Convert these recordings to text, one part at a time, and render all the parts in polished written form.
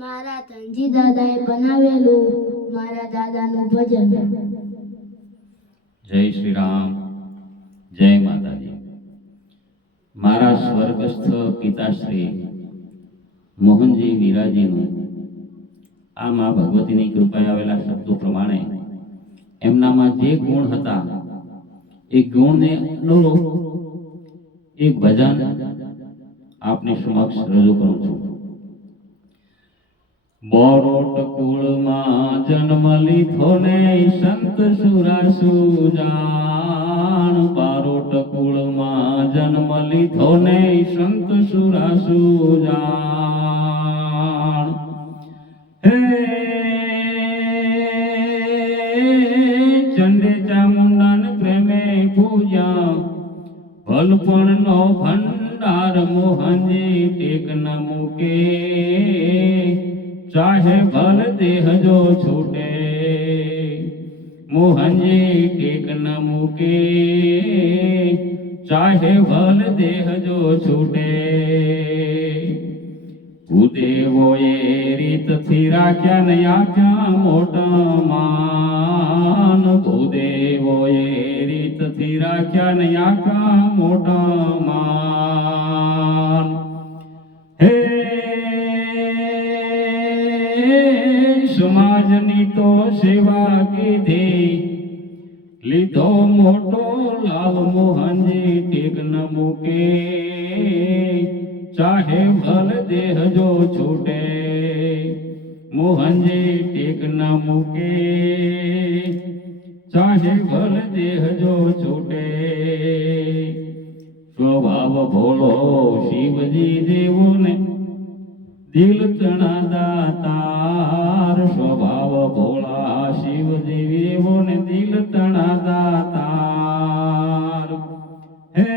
મારા તંજી દાદાએ બનાવેલું મારા દાદાનું ભજન। જય શ્રી રામ, જય માતાજી। મારા સ્વર્ગસ્થ પિતાશ્રી મોહનજી વિરાજીનું આ મા ભગવતીની કૃપાએ આવેલા શબ્દો પ્રમાણે એમનામાં જે ગુણ હતા એ ગુણને અનુરૂપ એક ભજન આપની સમક્ષ રજૂ કરું છું। બોરોટ કુળમાં જન્મ લીધો ને સંત સુરાસુ જાણ। બારોટ કુળમાં જન્મ લીધો ને સંત સુરાસુ જાણ। હે ચંડે ચામુંડન પ્રેમે પૂજા ભલપણનો ભંડાર મોહનજી ટેક ન મૂકે। चाहे भल देह जो छूटे मोहनजी टेक न मूके। चाहे भल देह जो छूटे भूदेवो ये रीत थी राख्या न आख्या मोटा मान। भूदेवो ये रीत थी राख्या न आख्या मोटा मान। हे समाजनी तो सेवा कीधी લીધો મોટો લાભ મોહનજી ટેક ન મૂકે। ચાહે ભલ દેહ જો છૂટે મોહનજી ટેક ન મૂકે। ચાહે ભલ દેહ જો છૂટે સ્વભાવ ભોળો શિવજી દેવો ને દિલ તણા દાતાર। સ્વભાવ ભોળા શિવજી દેવો ને દિલ તણા દાતાર। હે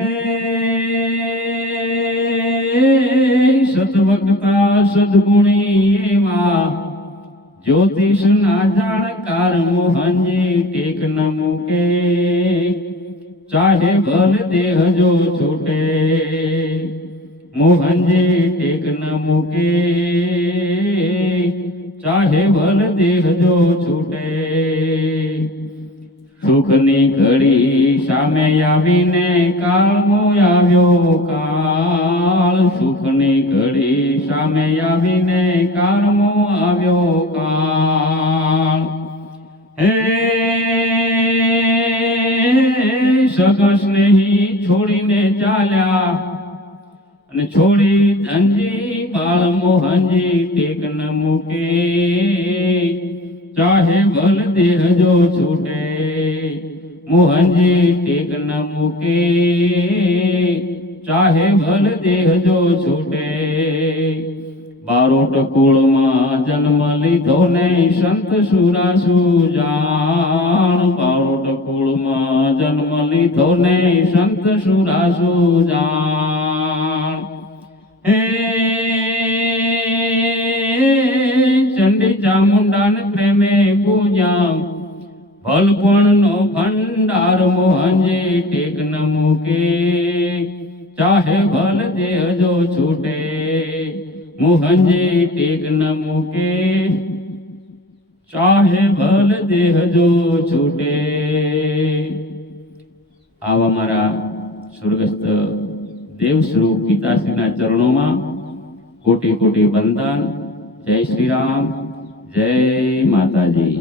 સતવક્તા સદગુણી એવા જ્યોતિષ ના જાણકાર મોહનજી ટેક ન મૂકે। ચાહે ભલ દેહ જો છૂટે મોહનજી ટેક ન મૂકે। ચાહે ભલ દેહ જો છૂટે સુખની ઘડી સામે આવીને કાળમો આવ્યો કાળ। સુખની ઘડી સામે આવીને કાળમો આવ્યો કાળ। હે સગા સ્નેહી છોડીને ચાલ્યા અને છોડી ધનજી બાળ મોહનજી ટેક ન મૂકે। ચાહે ભલ દેહ જો છૂટે મોહનજી ટેક ન મૂકે। ચાહે ભલ દેહ જો છૂટે બારોટ કુળમાં જન્મ લીધો ને સંત સુરાસુ જાણ। બારોટ કુળમાં જન્મ લીધો ને સંત સુરાસુ જાણ। હે ચંડી ચામુંડા ને પ્રેમે પૂજા ભલપણ નો ભંડાર મોહનજી ટેક ન મૂકે। ચાહે ભલ દેહ જો છૂટે મોહનજી ટેક ન મૂકે। ચાહે ભલ દેહ જો છૂટે। આવા મારા સ્વર્ગસ્થ દેવસ્વરૂપ પિતાશ્રીના ચરણોમાં કોટી કોટી વંદન। જય શ્રી રામ, જય માતાજી।